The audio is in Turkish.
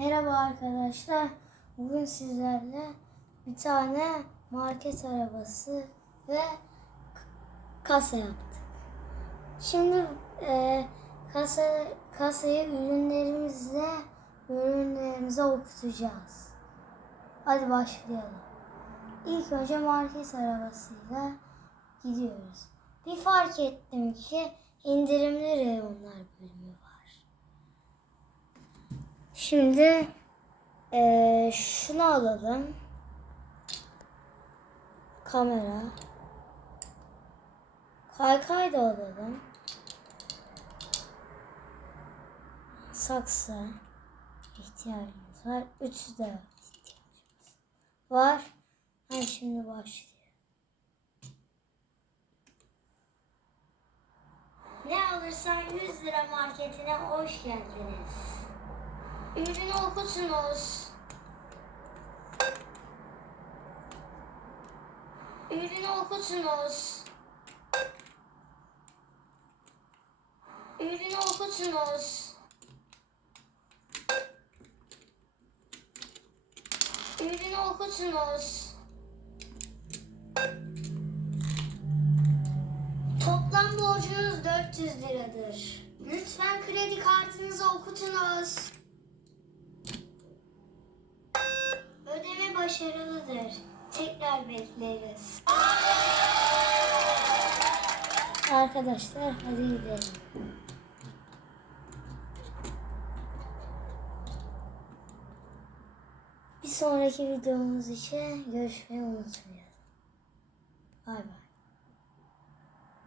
Merhaba arkadaşlar. Bugün sizlerle bir tane market arabası ve kasa yaptık. Şimdi e, kasa kasayı ürünlerimizle ürünlerimize okutacağız. Hadi başlayalım. İlk önce market arabasıyla gidiyoruz. Bir fark ettim ki indirimli reyonlar bölümü var. Şimdi eee, şunu alalım. Kamera. Kaykay da alalım. Saksı. ihtiyacımız var. Üçü de ihtiyacımız var. Hadi şimdi başlıyor. Ne alırsan 100 lira marketine hoş geldiniz. Ürünü okutunuz. Ürünü okutunuz. Ürünü okutunuz. Ürünü okutunuz. Toplam borcunuz 400 liradır. Lütfen kredi kartınızı okutunuz. Başarılıdır. Tekrar bekleriz. Arkadaşlar hadi gidelim. Bir sonraki videomuz için görüşmeyi unutmayalım. Bay bay.